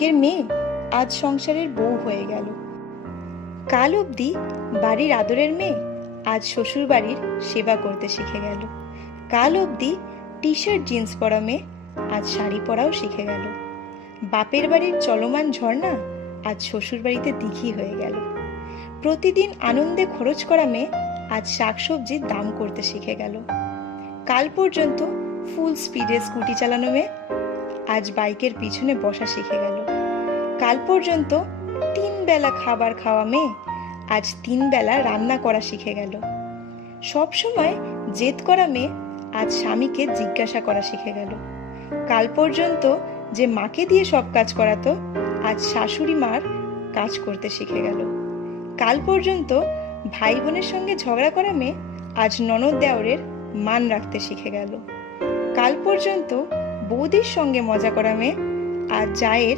কে মেয়ে আজ সংসারের বউ হয়ে গেল। কাল অবধি বাড়ির আদরের মেয়ে আজ শ্বশুর বাড়ির সেবা করতে শিখে গেল। কাল অবধি টি শার্ট জিন্স পরা মেয়ে আজ শাড়ি পরাও শিখে গেল। বাপের বাড়ির চলমান ঝর্ণা আজ শ্বশুর বাড়িতে দিঘি হয়ে গেল। প্রতিদিন আনন্দে খরচ করা মেয়ে আজ শাকসবজির দাম করতে শিখে গেল। কাল পর্যন্ত ফুল স্পিডে স্কুটি চালানো মেয়ে আজ বাইকের পিছনে বসা শিখে গেল। কাল পর্যন্ত 3 বেলা খাবার খাওয়া মেয়ে আজ 3 বেলা রান্না করা শিখে গেল। সব সময় জেদ করা মেয়ে আজ স্বামীকে জিজ্ঞাসা করা শিখে গেল। কাল পর্যন্ত যে মাকে দিয়ে সব কাজ করাতো আজ শাশুড়ি মার কাজ করতে শিখে গেল। কাল পর্যন্ত ভাই বোনের সঙ্গে ঝগড়া করা মেয়ে আজ ননদ দেওরের মান রাখতে শিখে গেল। কাল পর্যন্ত বৌদির সঙ্গে মজা করা মেয়ে আজ জায়ের